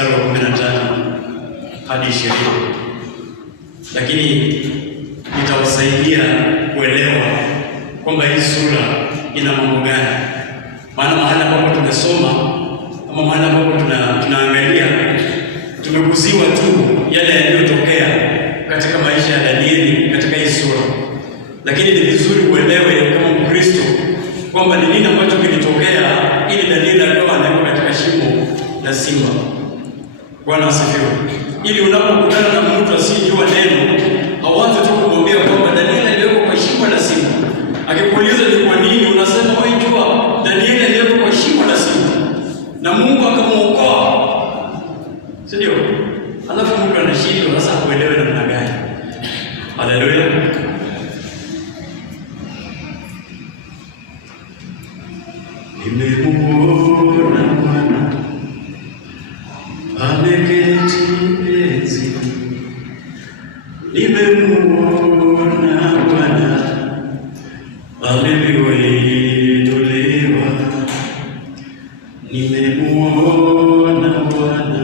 mstari wa 15 hadi 20, lakini nitawasaidia kuelewa kwamba hii sura ina mambo gani. Maana mahali ambapo tumesoma ama mahali ambapo tunaangalia tumeguziwa tu yale yaliyotokea katika maisha ya Danieli katika hii sura, lakini ni vizuri uelewe kama Mkristo kwamba ni nini ambacho kilitokea ili Danieli akawa anawekwa katika shimo la simba. Bwana asifiwe. Ili unapokutana na mtu asiyejua neno, hauanze tu kumwambia kwamba Danieli aliwekwa kwa shimo la simba. Akikuuliza ni kwa nini, unasema wewe jua Danieli aliwekwa kwa shimo la simba na Mungu akamuokoa. Si ndio? Alafu Mungu anashindwa sasa kuelewa namna gani? Haleluya. Nimemuona Bwana ameketi enzini, nimemuona Bwana alivyoinuliwa, nimemuona Bwana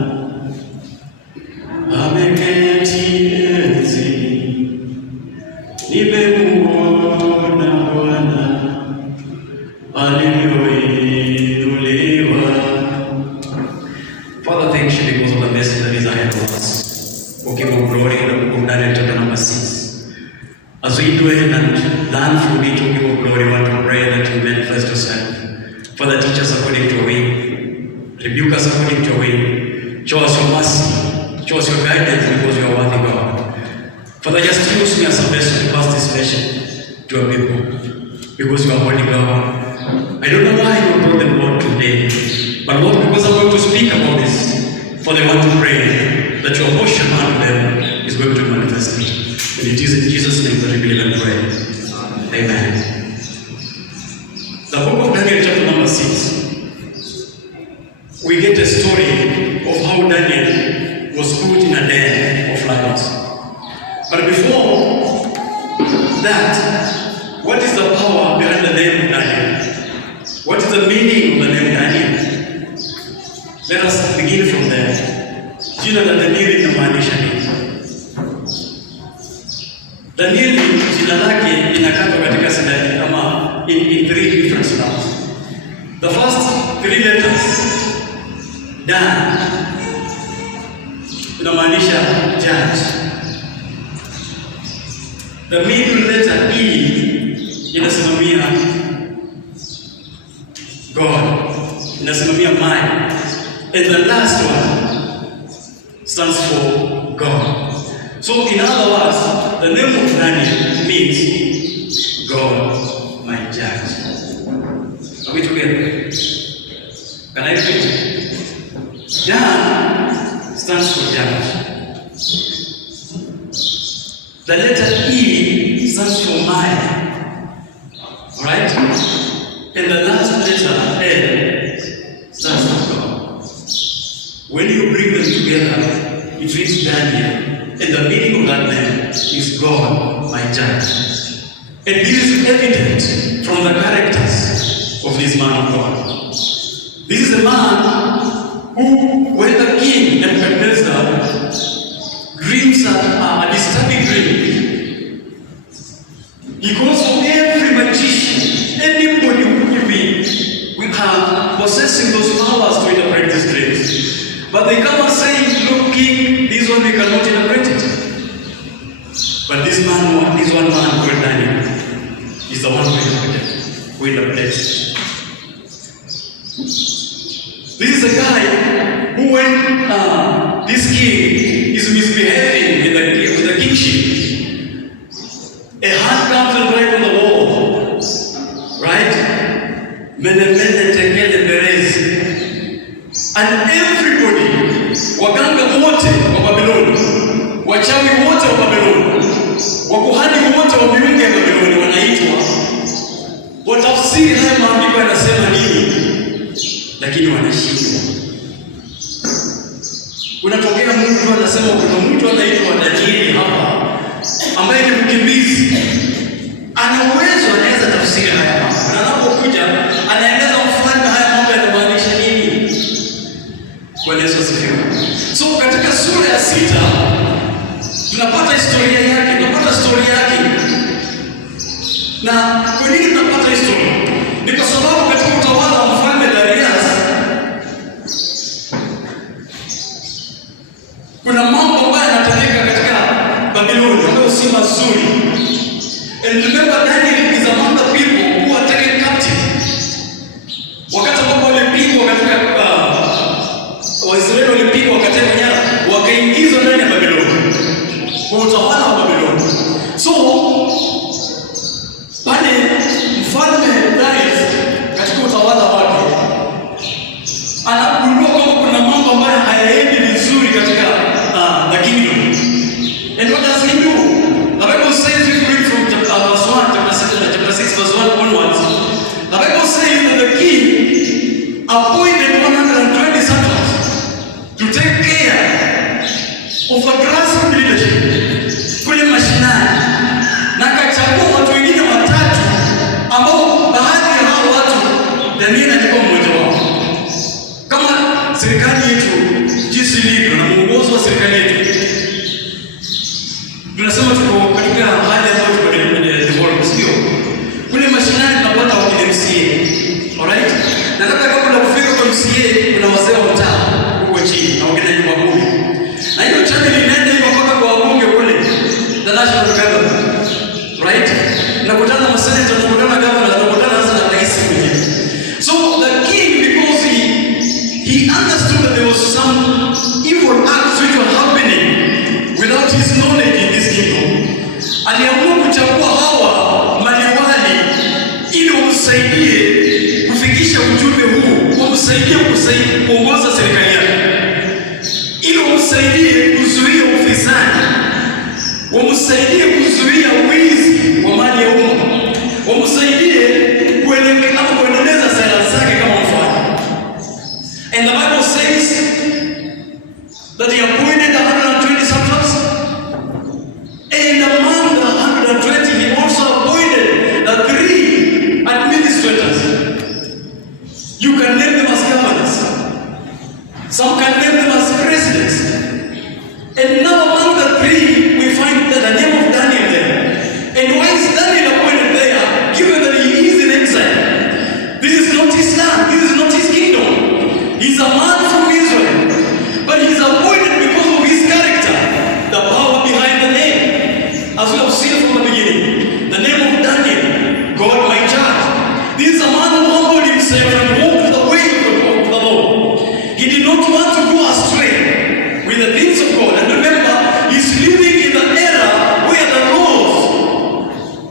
ameketi enzini, nimemuona Bwana alivyoinuliwa. Father, thank you because of the message that is ahead of us. We give you glory in the book of Daniel chapter number 6. As we do it and learn from it, we give you glory. We want to pray that you manifest yourself. Father, teach us according to your way. Rebuke us according to your way. Show us your mercy. Show us your guidance because you are worthy, God. Father, just use me as a vessel to pass this message to your people because you are holy, God. I don't know why you brought them, Lord, today, but Lord, because I'm going to speak about this, for they want to pray that your motion on them is going to manifest it. And it is in Jesus' name that we believe and pray. Amen. The book of Daniel chapter number 6, we get a story of how Daniel was put in a den of lions. But before that, what is the power behind the name of Daniel? What is the meaning of the name Daniel? Let us begin from there. Jina la Danieli linamaanisha nini? Danieli jina lake inakatwa katika sidani kama in three different slabs. The first three letters Dan inamaanisha judge. The middle letter E inasimamia God, inasimamia mind, and the last one stands for God. So in other words, the name of Daniel means God, my judge. Are we together? Can I repeat? Dan stands for judge. The letter E stands for mind. Alright? And the last letter, L, stands for God. When you bring them together, it reads Daniel. And the meaning of that name is God, my judge. And this is evident from the characters of this man of God. This is a man who, when the king Nebuchadnezzar dreams a disturbing dream, he calls for every magician, anybody who will be possessing those powers to interpret these dreams. But they come and say, look, king, this one we cannot interpret it. But this one man called Daniel is the one who interprets. This is a guy who, when this king is misbehaving with the kingship, a hand comes and right on the wall, right? And everybody, waganga wote wa Babyloni, wachawi wote wa Babyloni, wakuhani wote wa miungu ya Babyloni wanaitwa watafsiri haya maandiko yanasema nini, lakini wanashindwa. Unatokea mtu anasema kuna mtu anaitwa Danieli hapa ambaye ni mkimbizi, ana uwezo, anaweza tafsiri haya mambo, na anapokuja anaeleza mfano haya mambo yanamaanisha nini. Bwana Yesu asifiwe. Na kwa nini tunapata historia? Ni kwa sababu katika utawala wa mfalme Darius kuna mambo ambayo yanatendeka katika Babiloni ambayo si mazuri. And remember, Daniel is among the people who are taken captive. Wakati ambapo walipigwa katika Waisraeli walipigwa wakatekwa nyara, wakaingizwa ndani ya Babiloni kwa utawala wa Babiloni. So pale mfalme Darius katika utawala wake anagundua kwamba kuna mambo ambayo hayaendi vizuri katika the kingdom. And what does he do? The Bible says, if you read from verse 1, chapter 6, verse 1 onwards, the Bible says that the king appointed 120 satraps to take care of a grassroots leadership kule mashinani, na akachagua watu wengine watatu ambao baadhi ya hao watu Daniel alikuwa mmoja wao. Kama serikali yetu jinsi ilivyo na mwongozo wa serikali yetu, tunasema tuko katika hali ambayo tuko develop, sio? Kule mashinani tunapata wakili MCA. Alright? Na labda kama unafika kwa MCA kuna wazee wa mtaa huko chini na wengine nyumba kumi. Na hiyo chama linaenda hiyo mpaka kwa wabunge kule, the national government. Right? Nakutana na maseneta, nakutana na governor, nakutana hasa na rais mwenyewe. So the king, because he understood that there was some evil acts which were happening without his knowledge in this kingdom, aliamua kuchagua hawa maliwali ili wamsaidie kufikisha ujumbe huu, wamsaidie kuongoza serikali yake, ili wamsaidie kuzuia ufisadi, wamsaidie kuzuia wizi wa mali ya umma, wamsaidie kuendeleza sera zake kama mfano. And the Bible says that he appointed 120 satraps, and among the 120 he also appointed the 3 administrators. You can name them as governors, some can name them as presidents. And now among the 3 we find that the name of Daniel there. And why is Daniel appointed there, given that he is in exile? This is not his land, this is not his kingdom. He's a man from Israel, but he's appointed because of his character, the power behind the name. As we have seen from the beginning, the name of Daniel, God my judge. This is a man who humbled himself and walked the way of the Lord. He did not want to go astray with the things of God. And remember, he's living in the era where the laws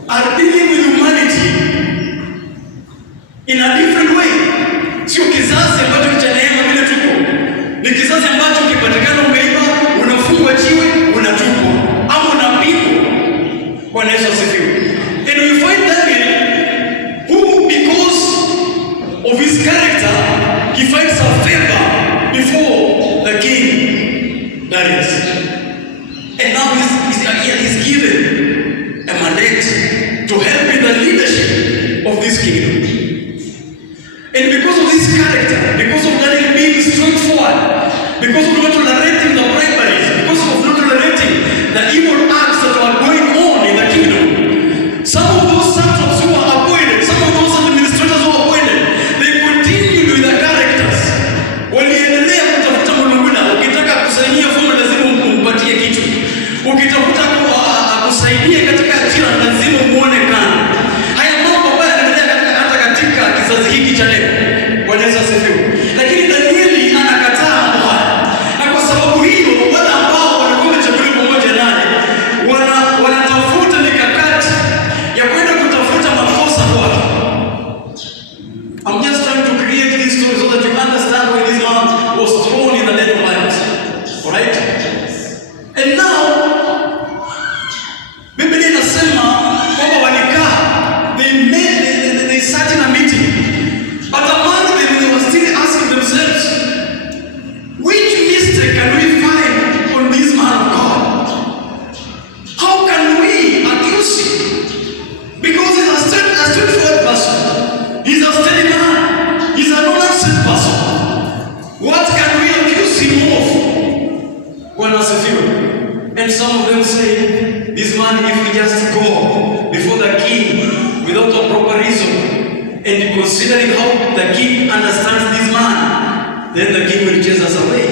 are dealing with humanity in a different way. Sio kizazi ambacho ni cha neema vile tuko. Ni kizazi ambacho ukipatikana umeiba, unafungwa jiwe, unatupwa ama unapigwa. Bwana Yesu asifiwe. And we find Daniel, who because of his character, he finds a favor before the king Darius. And now he's given a mandate to help in the leadership of this kingdom. And because of this character, because of Daniel being straightforward, because of not tolerating the briberies, because of not tolerating the evil acts that are going on in the kingdom, some of those satraps who are appointed, some of those administrators who are appointed, they continued with the characters. Waliendelea kutafuta mulungula. Ukitaka kusaidia fomu lazima umpatie kitu. Ukitafuta kusaidia katika ajira lazima muone kana. Haya mambo ambayo yanaendelea hata katika kizazi hiki cha leo. Bwana Yesu asifiwe. Lakini Danieli anakataa mambo haya. Na kwa sababu hiyo wale ambao walikuwa wamechaguliwa pamoja naye wanatafuta mikakati ya kwenda kutafuta makosa kwake. I'm just trying to create this story so that you understand where this man was thrown in the den of lions. Alright? And now, Biblia inasema kwamba walikaa, they sat in a meeting. But among them, they were still asking themselves, which mistake can we find on this man of God? How can we accuse him? Because he's a straightforward person. He's a steady man. He's an honest person. What can we accuse him of? Bwana asifiwe. And some of them say, this man, if we just go before the king, considering how the king understands this man, then the king will chase us away.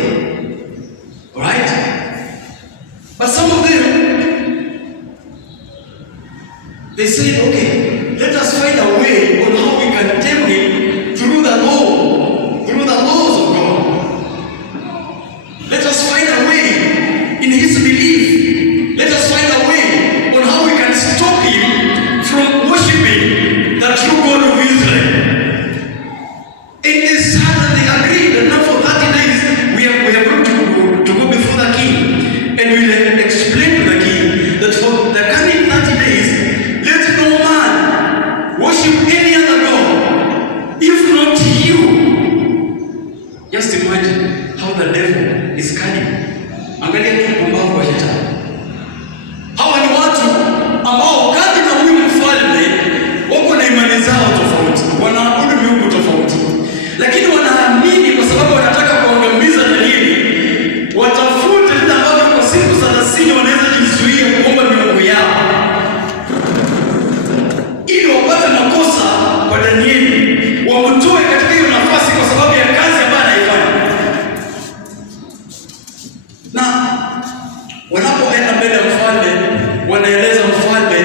Alright? But some of them, they said, okay, let us find a way on how we can tame him through the law, through the laws of God. Let us find a way in his belief. Let us find a way on how we can stop him from worshiping the true God of Israel. It is sad that they agreed that now for 30 days we are going to go before the king, and we will explain to the king that for the coming 30 days, let no man worship any other God, if not you. Just imagine how the devil is cunning. Angalia tu pumbavu wa shetani. Hawa ni watu ambao kadri na huyu mfalme wako na imani zao tofauti, wanaabudu miungu tofauti, lakini wanaamini kwa sababu wanataka kuangamiza Danieli, watafute vile ambavyo kwa siku 30 wanaweza jizuia kuomba miungu yao ili wapate makosa kwa Danieli, wamtoe katika hiyo nafasi kwa sababu ya kazi ambayo anaifanya. Na wanapoenda mbele ya mfalme, wanaeleza mfalme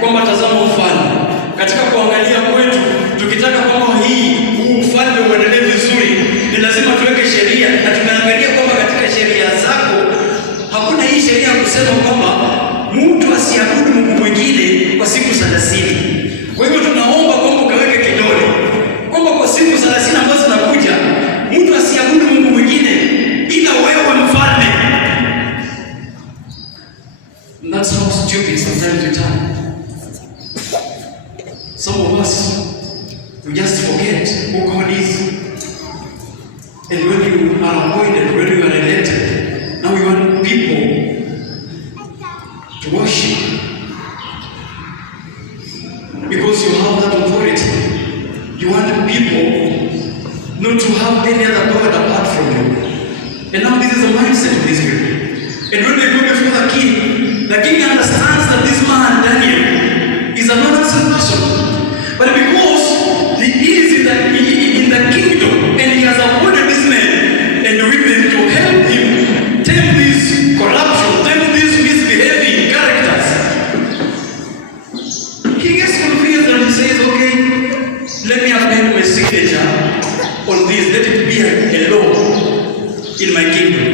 kwamba tazama mfalme, katika kuangalia kwetu, tukitaka kwamba huu mfalme uendelee vizuri, ni lazima tuweke sheria, na tumeangalia kwamba katika sheria zako hakuna hii sheria kusema kwamba mtu asiabudu Mungu mwingine kwa siku 30. Kwa hivyo tunaomba kwamba ukaweke kidole kwamba kwa siku 30 ambazo zinakuja mtu asiabudu Mungu mwingine ila wewe mfalme. That's how stupid sometimes we turn. Some of us, we just forget who God is. And when you are appointed, when you are elected, now you want people to worship because you have that authority. You want people not to have any other God apart from you. And now this is the mindset of these people. And when they go before the king understands that this man, Daniel, is an honest person. But because he is in the kingdom and he has appointed this men and women to help him tame this corruption, tame these misbehaving characters, he gets confused and he says, okay, let me append my signature on this. Let it be a law in my kingdom.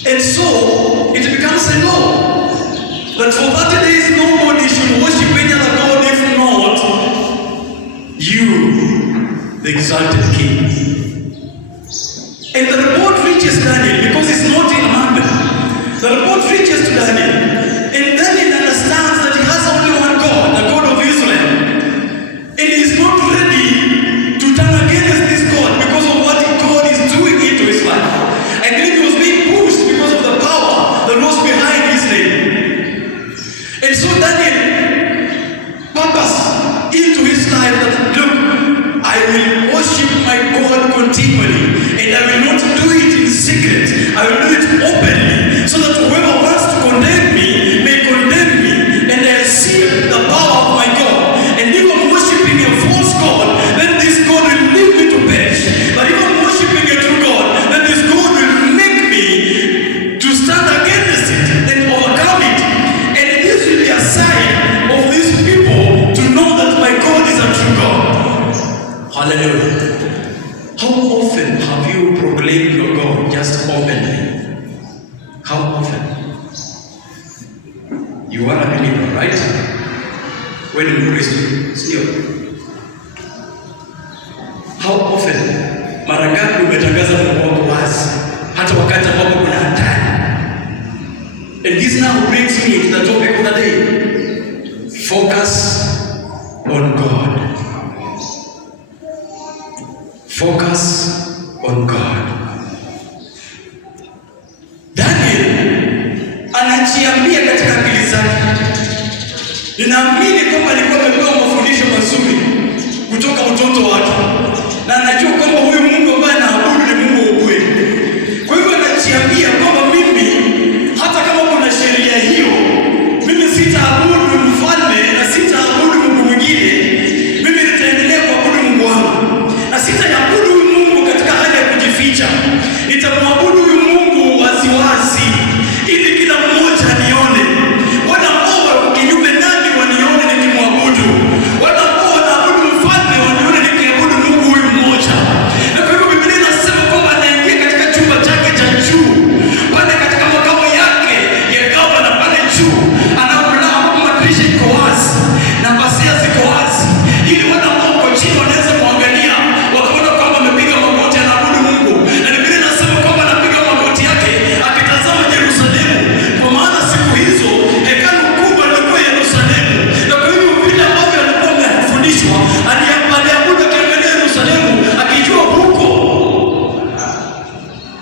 And so it becomes a law that for 30 days nobody should worship any other God if not you, the exalted king. And the report reaches Daniel because it's not in Amman. The report reaches to Daniel, and Daniel understands that he has only one God, the God of Israel, and he is not ready to turn against this God because of what God is doing into his life. I believe he was being pushed because of the power that was behind his name. And so Daniel purposed into his life that, look, I will worship my God continually, and I will not do it in secret. I will do it openly, so that whoever wants to condemn me may condemn me, and I see the power of my God. And if I'm worshiping a false God, then this God will leave me to perish. But if I'm worshiping a true God, then this God will make me to stand against it and overcome it. And this will be a sign of these people to know that my God is a true God. Hallelujah. How often have you proclaimed your God just openly? How often? You are a believer, right? When in Christ, still. How often? Mara ngapi umetangaza Mungu wako wazi hata wakati ambapo kuna hatari? And this now brings me to the topic of the day. Focus on God. Focus on God. Daniel anajiambia katika akili zake, ninaamini kwamba alikuwa amepewa mafundisho mazuri kutoka utoto wake, na anajua kwamba huyu Mungu ambaye anaabudu ni Mungu wa ukweli. Kwa hivyo anajiambia kwamba mimi hata kama kuna sheria hiyo, mimi sitaabudu mfalme na sitaabudu Mungu mwingine. Mimi nitaendelea kuabudu alipofundishwa aliabudu akiangalia Yerusalemu, akijua huko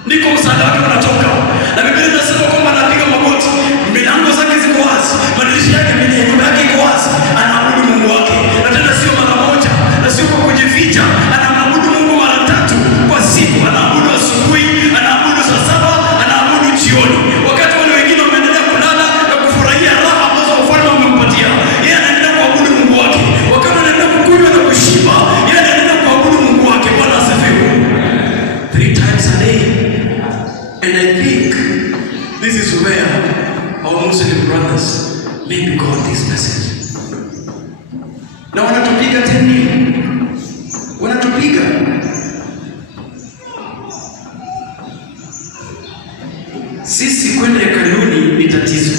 ndiko msaada wake unatoka. Na Biblia inasema kwamba anapiga magoti, milango zake ziko wazi, madirisha yake, nyumba yake iko wazi, anaabudu Mungu wake. Na tena sio mara moja, na sio kwa kujificha, anaabudu Mungu mara 3 kwa siku. Anaabudu asubuhi, anaabudu saa 7, anaabudu jioni. Wakati wale wengine wameendelea kulala na kufurahia raha ambazo ufalme umempatia, yeye anaendelea kuabudu Mungu wake. Wakati anaendelea kukunywa na kushiba, yeye anaendelea kuabudu Mungu wake. Bwana asifiwe. 3 times a day. And I think this is where our Muslim brothers maybe got this message. Na wanatupiga tena, wanatupiga. Sisi kwenda hekaluni ni tatizo.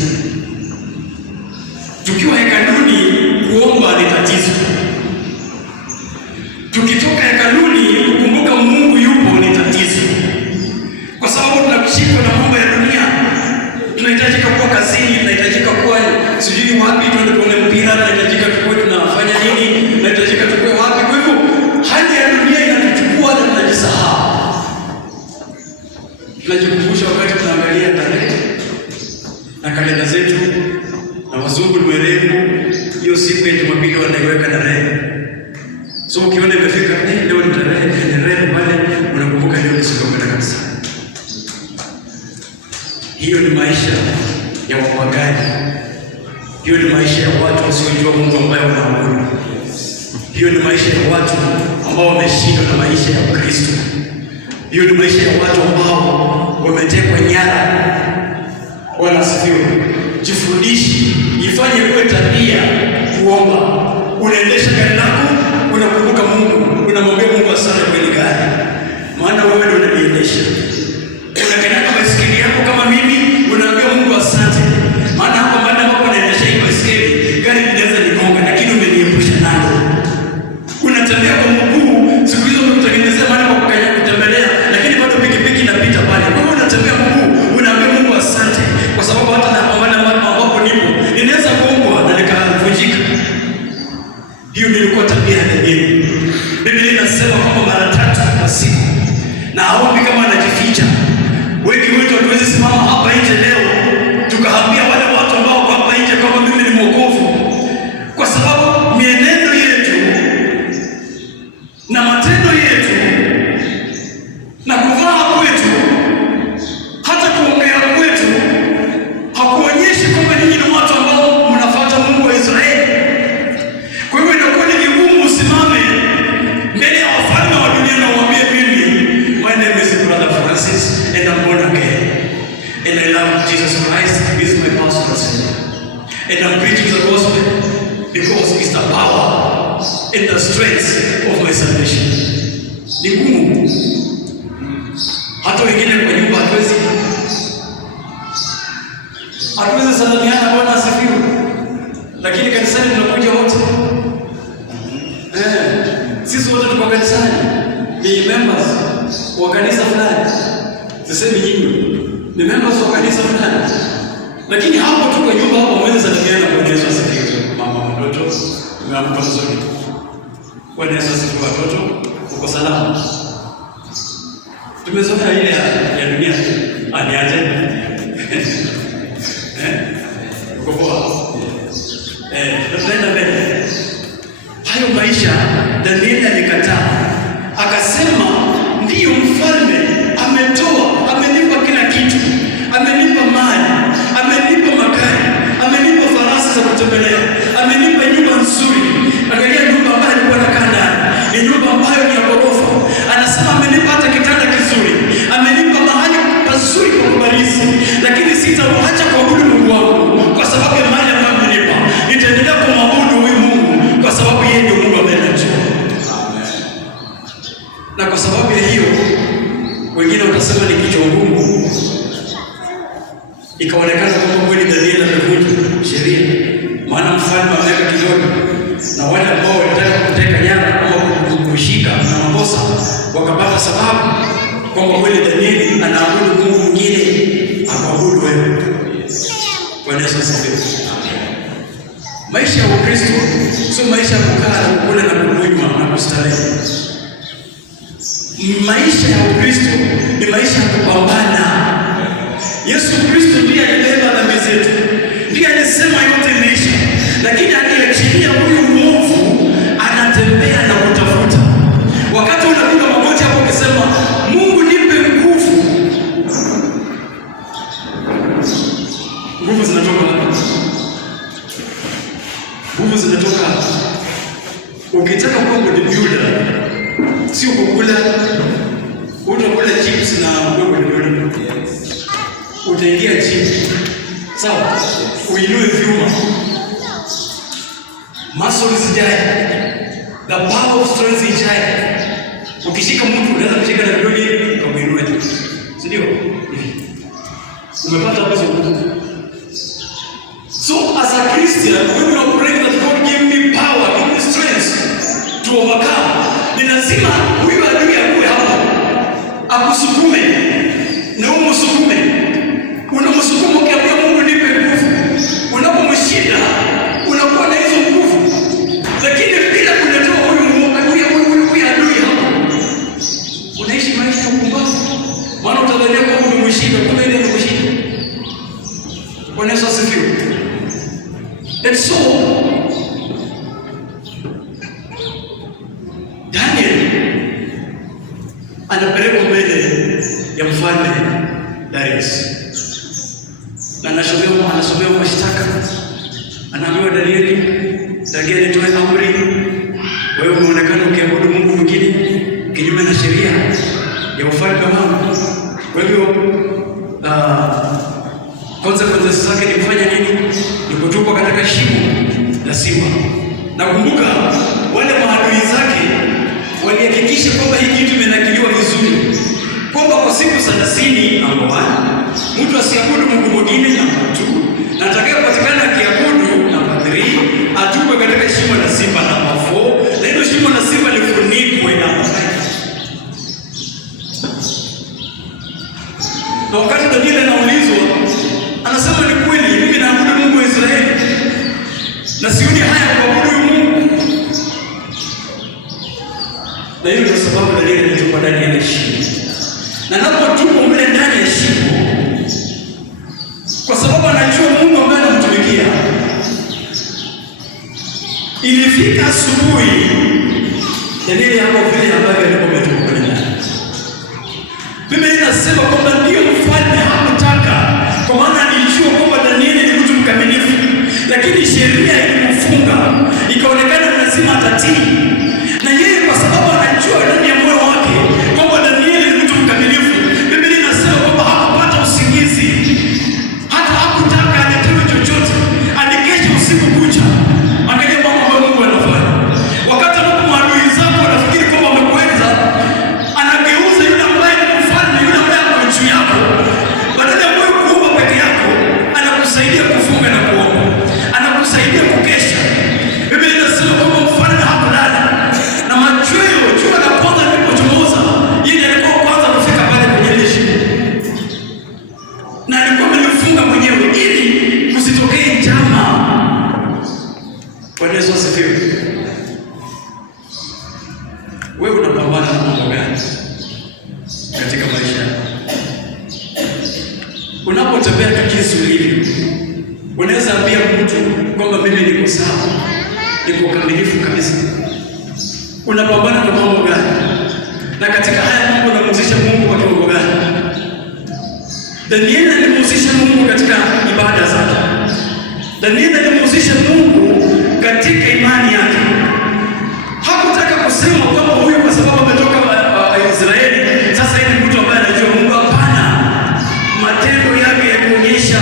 Tukiwa hekaluni kuomba ni tatizo. Tukitoka hekaluni kukumbuka Mungu yupo ni tatizo. Kwa sababu tunashikwa na mambo ya dunia. Tunahitajika kuwa kazini, tunahitajika kuwa sijui wapi, tuende tuone mpira, tunahitajika tukue tunafanya nini, tunahitajika tukue wapi. Kwa hivyo hali ya dunia inatuchukua na tunajisahau. Tunajikumbusha wakati tunaangalia tarehe na kalenda zetu, na wazungu ni werevu, hiyo siku ya Jumapili wanaiweka tarehe. So ukiona imefika leo ni tarehe pale, unakumbuka leo ni siku ya kanisa. Hiyo ni maisha ya wapagani. Hiyo ni maisha ya watu wasiojua Mungu ambaye wanaabudu. Hiyo ni maisha ya watu ambao wameshindwa na maisha ya Kristo. Hiyo ni maisha ya watu ambao wametekwa nyara. Bwana asifiwe. Jifundishe, ifanye kuwe tabia kuomba. Unaendesha gari lako, unakumbuka Mungu, unamwambia Mungu asante kwa ile gari, maana wewe ndio unaliendesha. Unakanyaga baiskeli yako kama mimi, unaambia Mungu asante, maana hapo baada hapo unaendesha hii baiskeli, gari linaweza ligonga, lakini umeniepusha nalo. Unatembea kwa mguu, siku hizo umekutengenezea mahali pa kukanyaga kutembelea, lakini bado pikipiki inapita pale. Kwa hiyo unatembea mguu, unaambia Mungu asante, kwa sababu hata na pambana ambapo nipo ninaweza kuongwa na nikavunjika. Hiyo nilikuwa tabia ya dini. Biblia inasema kwamba mara 3 kwa siku, na haombi kama anajificha. Wengi wetu hatuwezi simama hapa nje leo tukaambia wale watu ambao kwa hapa nje kwamba mimi ni mwokovu, kwa sababu mienendo yetu na matendo yetu na kuvaa kwetu hata kuongea kwetu hakuonyeshi kwamba ninyi ni watu ambao mnafuata Mungu wa Israeli. Kwa hivyo inakuwa ni vigumu usimame mbele ya wafalme wa dunia na uambie mimi, my name is Brother Francis and I'm born again and I love Jesus Christ, he is my pastor and I'm preaching the gospel because it's the power and the strength of my salvation. Ni ngumu. Hata wengine kwa nyumba hatuwezi salamiana, Bwana asifiwe, lakini kanisani tunakuja wote. Sisi wote tuko kanisani, ni members wa kanisa fulani. Sisemi nyinyi ni members wa kanisa fulani, lakini hapo tu kwa nyumba hapo mwezi salamiana. Bwana Yesu asifiwe. Mama mtoto mnaamka mzuri. Bwana Yesu asifiwe. Watoto uko salama. Tumezoea ile ya dunia. Aniaje? Uko poa? Tunaenda mbele. Hayo maisha Danieli alikataa. Akasema ndiyo, mfalme ametoa, amenipa kila kitu. Amenipa mali, amenipa magari, amenipa farasi za kutembelea, amenipa nyumba nzuri. Angalia nyumba ambayo alikuwa anakaa ndani. Ni nyumba ambayo ni ya ghorofa. Anasema amenipa hata kitanda kizuri. Amenipa mahali pazuri kwa kubarizi. Lakini sitaacha kuabudu Mungu wangu kwa sababu ya mali ambayo amenipa. Nitaendelea kumwabudu huyu Mungu kwa sababu yeye ndio Mungu ambaye anajua. Amen. Na kwa sababu ya hiyo wengine watasema ni kichwa ngumu. Ikaonekana kwamba kweli Danieli amevunja sheria, maana mfalme ameweka kidole, na wale ambao walitaka kuteka nyara au kushika na makosa wakapata sababu kwamba kweli Danieli anaabudu Mungu mwingine, akaabudu wewe. Bwana Yesu asifiwe. Maisha ya Ukristo sio maisha ya kukaa na kukula na kunywa na kustarehe. Maisha ya Ukristo ni maisha ya kupambana. Yesu Kristo ndiye alibeba dhambi zetu, ndiye alisema yote imeisha, lakini aliachilia huyu mwovu anatembea na kutafuta. Wakati unapiga magoti hapo ukisema Mungu nipe nguvu, nguvu zinatoka wapi? Nguvu zinatoka ukitaka kuwa bodybuilder, sio kukula utakula chips na bodybuilder. Utaingia gym, sawa, uinue vyuma, muscles zijae, the power of strength ijae. Ukishika mtu unaweza kushika na vidole ukamuinua tu, si ndio? Umepata hapo zote. So as a Christian, when you are praying that God give me power, give me strength to overcome, ni lazima huyu adui akuwe hapo, akusukume na umusukume. Unamsukumo ukiambia Mungu nipe nguvu, unapomshinda unakuwa na hizo nguvu, lakini bila kuletoa huyu adui hapo, unaishi maisha ya upumbavu. Maana utadhania kwamba umemshinda, kumbe ile umemshinda. Bwana Yesu asifiwe. And so Daniel anapelekwa mbele ya mfalme Darius na anasomewa mashtaka. Anaambiwa Danieli, toe amri, wewe umeonekana ukiabudu Mungu mwingine kinyume na sheria ya ufalme wangu. Kwa hivyo consequences zake ni kufanya nini? Ni kutupwa katika shimo la simba. Na kumbuka wale maadui zake walihakikisha kwamba hii kitu imenakiliwa vizuri, kwamba kwa siku 30 namba 1 mtu asiabudu Mungu mwingine, namba 2 na atakayepatikana akiabudu, namba 3 atupwe katika shimo la simba, namba 4 na hilo shimo la simba lifunikwe, namba 5. Na wakati Danieli anaulizwa, anasema ni kweli, mimi naabudu Mungu wa Israeli na sioni haya kuabudu Mungu. Na hiyo ndio sababu Danieli alitoka ndani ya shimo. Na anapotupa mle ndani ya shimo, kwa sababu anajua Mungu ambaye anamtumikia. Ilifika asubuhi, Danieli hapo vile ambavyo alikuwa ametoka pale ndani. Biblia inasema kwamba ndio mfalme hakutaka, kwa maana alijua kwamba Danieli ni mtu mkamilifu, lakini sheria ilimfunga, ikaonekana lazima atatii. Na yeye kwa sababu anajua ndani ya moyo wake kwamba Danieli ni mtu mkamilifu, Biblia inasema kwamba hakupata usingizi, hata hakutaka aletewe chochote. Alikesha usiku kucha, angalia mambo ambayo Mungu anafanya. Wakati ambapo maadui zako wanafikiri kwamba wamekuweza, anageuza yule ambaye ni mfalme, yule ambaye ako juu yako, badala ya wewe kuomba peke yako, anakusaidia kufunga na kuomba, anakusaidia kukesha. Biblia inasema kwamba mfalme hakulala, na machweo jua la kwanza lilipochomoza, yeye alikuwa kwanza kufika pale kwenye jeshi, na alikuwa amefunga mwenyewe ili kusitokee njama. Bwana Yesu asifiwe. Wewe unapambana na mambo gani katika maisha? Unapotembea tu jinsi ulivyo, unaweza ambia mtu kwamba mimi niko sawa, niko kamilifu kabisa. Unapambana na mambo gani? Na katika haya mambo unamhusisha Mungu kwa kiwango gani? Danieli alimhusisha Mungu katika ibada zake. Danieli alimhusisha Mungu katika imani yake. Hakutaka kusema kwamba huyu kwa sababu ametoka Israeli sasa hivi mtu ambaye anajua Mungu. Hapana, matendo yake yakuonyesha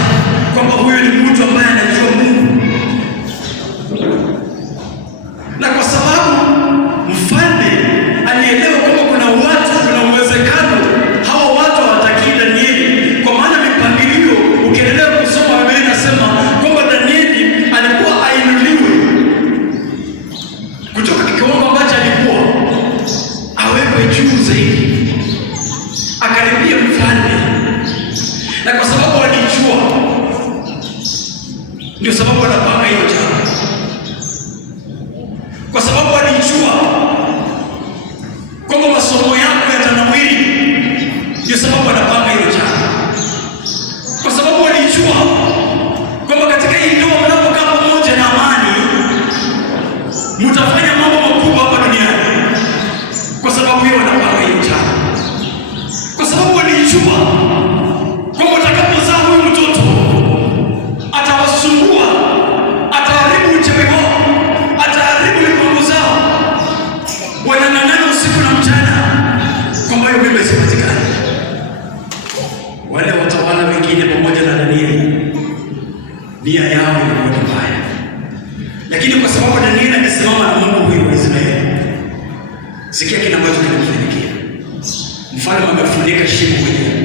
kwamba huyu ni mtu ambaye anajua Mungu. Na kwa sababu mfalme alielewa kwamba kuna uwezekano hawa watu hawatakii Danieli, kwa maana mipangilio, ukiendelea kusoma Biblia inasema kwamba Danieli alikuwa ainuliwe kutoka kiwango ambacho alikuwa awekwe juu zaidi, akaribia mfalme. Na kwa sababu alijua, ndio sababu anapanga hiyo jambo. kwa sababu alijua kwamba masomo yako yatanawiri. Ndio sababu anapanga hilo jambo, kwa sababu alijua kwamba katika hii ndoa mnapokaa pamoja na amani, mtafanya mambo makubwa hapa duniani. Kwa sababu hiyo anapanga hilo jambo, kwa sababu alijua kwamba utakapozaa huyu mtoto atawasumbua, ataharibu uchebe wao, ataharibu mipango zao. Wanang'ang'ana usiku na mchana kwamba hiyo mimba isipatikane. Wale watawala wengine pamoja na Danieli, nia yao ilikuwa mbaya, lakini kwa sababu Danieli alisimama na Mungu huyu wa Israeli, sikia kile ambacho kilimfanyikia. Mfalme amefunika shimo mwenyewe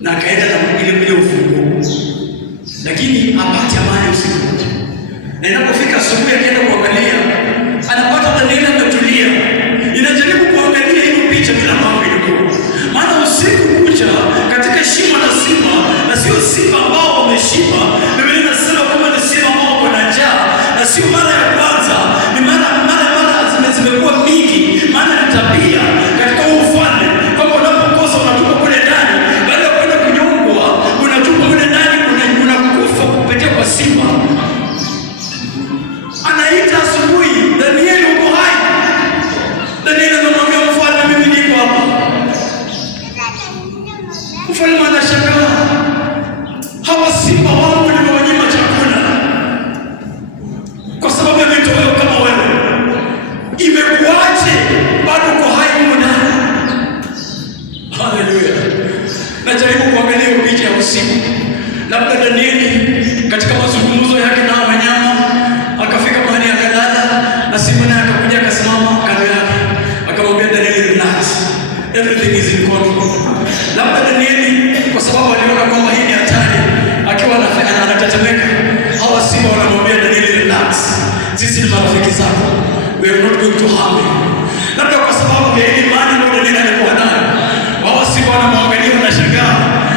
na akaenda na ile ufunguo, lakini apate amani usiku wote. Na inapofika asubuhi akaenda kuangalia, anapata Danieli ametulia. Inajaribu kuangalia hiyo picha bila mambo ilikuwa. Maana usiku kucha katika shimo la simba, na sio simba ambao wameshiba. Biblia inasema kama ni simba ambao wako na njaa, na sio mara ya kwanza, ni mara zimekuwa mingi. Maana ni tabia katika ufalme kwamba unapokosa unatupa kule ndani, baada ya kwenda kunyongwa unatupa kule ndani, unakufa kupitia kwa simba. Anaita asubuhi, Danieli uko hai? Danieli anamwambia mfalme, mimi niko hapa. Mfalme anashangaa, hawa simba wangu nimewanyima chakula kwa sababu ya vitoweo kama wewe. Imekuache bado uko hai huko ndani? Haleluya. Najaribu kuangalia picha ya usiku, labda Danieli katika mazungumzo yake na wanyama akafika mahali akalala, na simba naye akakuja akasimama kando yake akamwambia Danieli, relax, everything is in control. Labda Danieli kwa sababu aliona kwamba hii ni hatari, akiwa anatetemeka, hawa simba wanamwambia Danieli, relax, sisi ni marafiki zako, we are not going to harm you. Labda kwa sababu ya imani ambayo Danieli alikuwa nayo, hawa simba wanamwangalia, wanashangaa,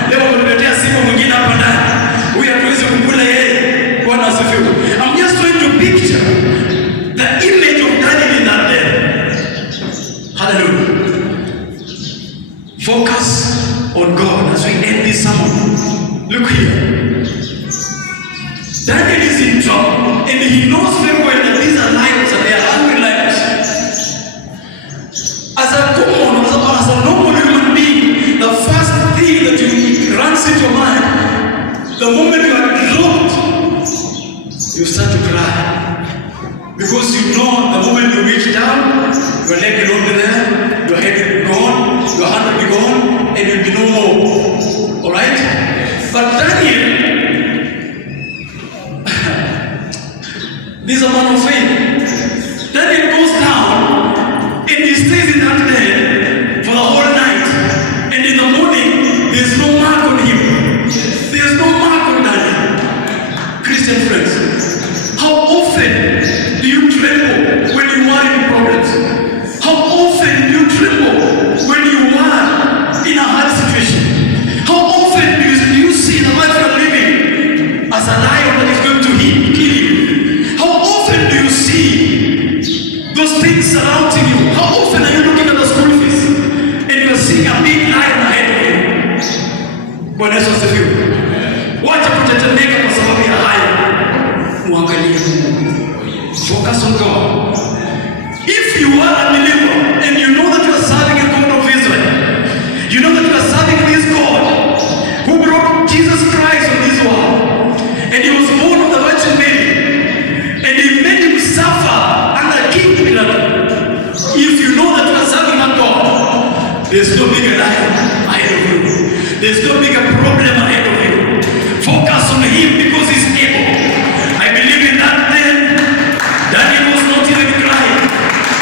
leo wameletea simba mwingine hapa ndani, huyu hatuwezi kukula yeye. Bwana asifiwe. I'm just trying to picture the image of Daniel in that day. Hallelujah. Focus on God as we end this sermon. Look here. Daniel is in trouble, and he knows very well that these are lions and they are hungry lions. As a normal human being, the first thing that runs into your mind, the moment you are dropped, you start to cry. Because you know the moment you reach down, your leg will not be there, your head will be gone, your hand will be gone, and you'll be no more. Alright? But Daniel, this is a man of faith. Daniel goes down and he stays in that bed for the whole night. And in the morning, there's no mark on him. There's no mark on Daniel. Christian friends, how often do you tremble when you are in problems? How often do you tremble when you are in a hard situation? How often do you see the life you are living as a lion that is going to kill you? How often do you see those things surrounding you? How often are you looking at the school fees and you are seeing a big lion ahead of you? Bwana Yesu asifiwe. Wacha kutetemeka kwa sababu ya haya. Muangalie Mungu. Focus on God. If you are a believer and you know that you are serving a God of Israel, you know that you are serving this God who brought Jesus Christ on this world, and he was born of the Virgin Mary, and he made him suffer under King Pilate. If you know that you are serving a God, there's no bigger lion ahead of you. There's no bigger problem ahead of you. Focus on him because he's able. I believe in that day, Daniel was not even crying.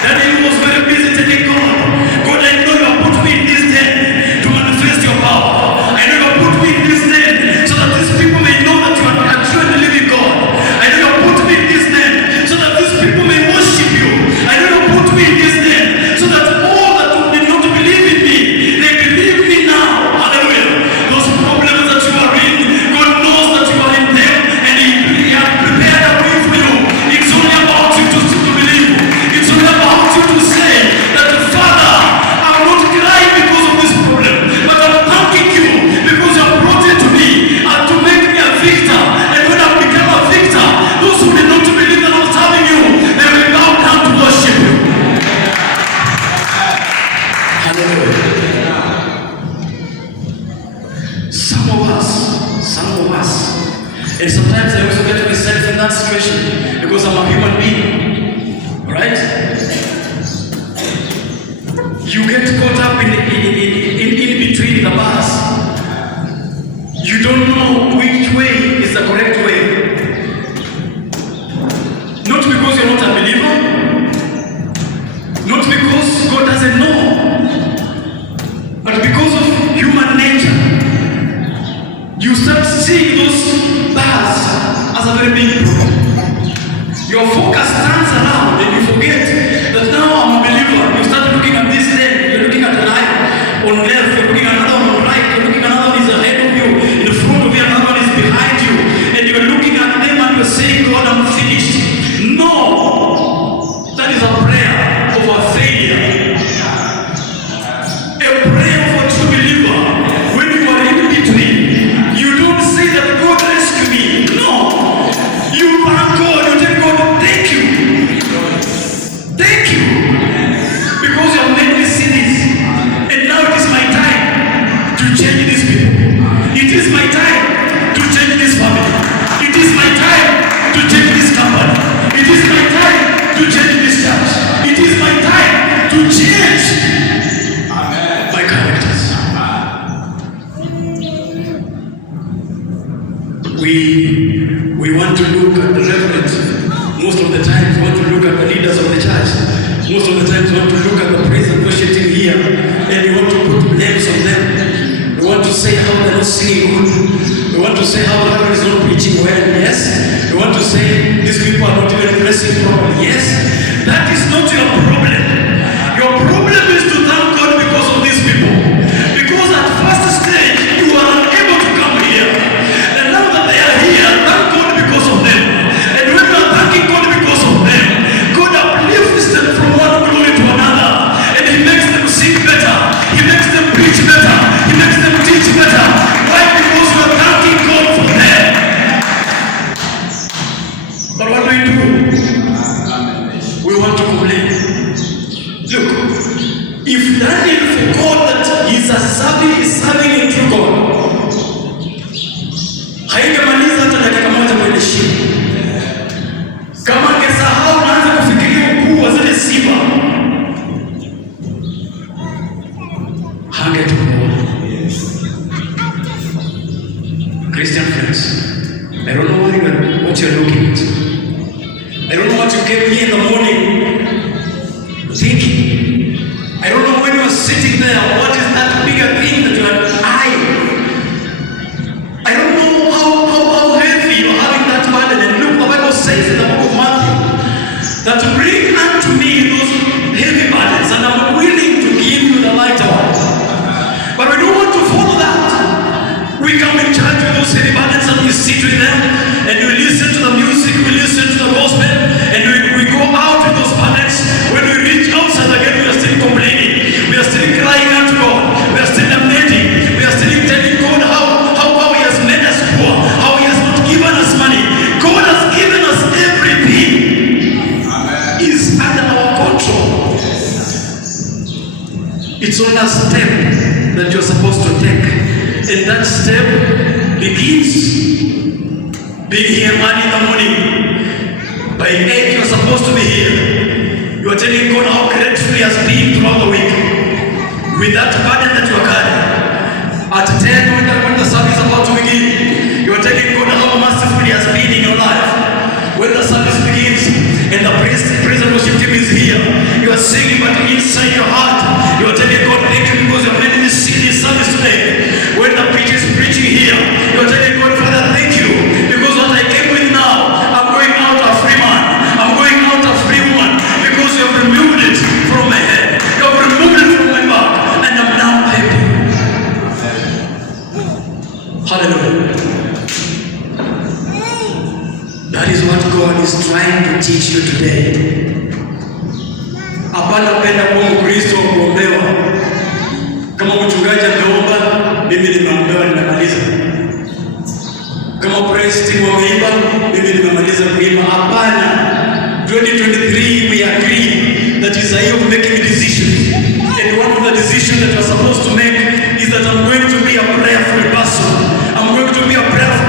Daniel was very busy telling God, God, I know you have put me in this den to manifest your power. I know you have put me in this den so that these people may know that you are a true and living God. I know you have put me in this den so that these people may worship you. I know you have put me in this den so that all that did not believe in me, they believe me now. Hallelujah. Those problems turns around and you forget that now I'm a believer. You start looking at this leg, you're looking at the light on left, you're looking at another one on right, you're looking at another one is ahead of you, in front of you, another one is behind you, and you're looking at them and you're saying, God, I'm finished. No, that is a prayer of a failure. A prayer of a true believer. When you are in between, you don't say that God rescue me. No, you thank God. You tell God, thank you, because you have made me see this, and now it is my time to change these people. It is my time to change this family. It is my time to change this company. It is my time to change this church. It is my time to change my characters. We want to look at the reverends. Most of the times we want to look at the leaders of the church. Most of the times we want to look at the praise and worship team here, and we want to put names on them. We want to say how they're not singing good. We want to say how the Lord is not preaching well. Yes. We want to say these people are not even dressing properly. Yes. That is not your problem. Your problem is to thank God because of these people. Because at first stage you are unable to come here, and now that they are here, thank God because of them. And when you are thanking God because of them, God uplifts them from one glory to another, and He makes them sing better. He makes them preach better. He makes them teach better. Why? Because we are thanking God for them. But what do? We want to complain. Look, if Daniel forgot that he is serving a true God, haigemaliza hata dakika moja kwenye shimo. Kama angesahau naanza kufikiria ukuu wa zile sifa, hangetoboa. Christian friends, I don't know what you're looking at. I don't know what you came here in the morning thinking. I don't know when you are sitting there, what is that bigger thing that you are eyeing? I don't know how heavy you are having that burden. And look, the Bible says in the book of Matthew that bring unto me those heavy burdens, and I'm willing to give you the lighter ones. But we don't want to follow that. We come in church with those heavy burdens and we sit with them, and we listen to the music, we listen to the gospel, and we go out with those burdens. When we reach outside again, we are still complaining. We are still crying out to God. We are still lamenting. We are still telling God how He has made us poor, how He has not given us money. God has given us everything. It's under our control. It's on a step that you're supposed to take, and that step begins being here early in the morning. By 8, you're supposed to be here. You are telling God how grateful He has been throughout the week with that burden that you are carrying. At 10, when the service is about to begin, you are telling God how merciful He has been in your life. When the service begins and the praise and worship team is here, you are singing, but inside your heart, you are telling God, thank you because you have made me see this service today. When the preacher is preaching here, you are telling God, Father, thank you, because what I came with now, I'm going out a free man. I'm going out a free woman, because you have removed it from my head. You have removed it from my back, and I'm now happy. Hallelujah. That is what God is trying to teach you today. Hapana penda kuwa Mkristo kuombewa. Kama mchungaji ameomba, mimi nimeombewa ninamaliza. Kama praise team wameimba, mimi nimemaliza kuimba. Hapana. 2023 we agree that is a year of making decisions. And one of the decisions that we're supposed to make is that I'm going to be a prayerful person. I'm going to be a prayerful